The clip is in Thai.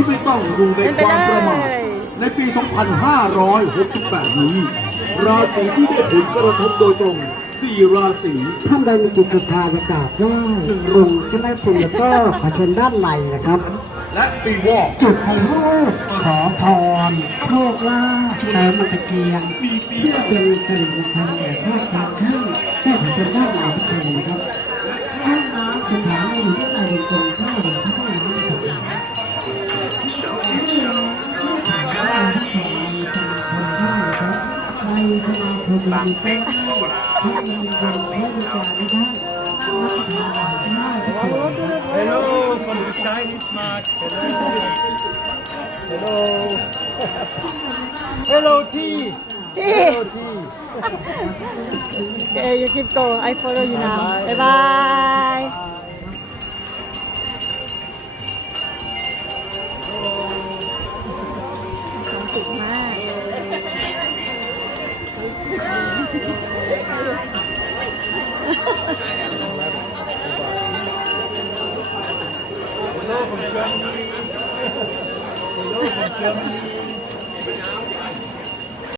ที่ไม่ต้องอยู่ในความประมาทในปี 2568 นี้ ราศีที่ได้ผลกระทบโดยตรง4 ราศี ท่านใดมีจิตศรัทธาจะกราบไหว้ลงก็ได้ชมแล้วก็ขอเชิญด้านในนะครับ และปีวอก จุดถ่ายรูปขอพรโชคลาภเติมมันตะเกียงเพื่อเป็นสิริมงคลแก่ข้าพเจ้าท่านได้ขอเชิญด้านในทุกคนนะครับห้องน้ำสถานอยู่ด้านในตรงข้าวหรือพระห้องน้ำสถานในสมาคมมีเต้นที่มีการให้บริการให้ท่าน Hello from the Chinese mark. Hello. Hello T. Hello T. Okay, you keep go. I follow you now. Bye bye. ความสุขมาก Hello from Germany. Hello from Germany.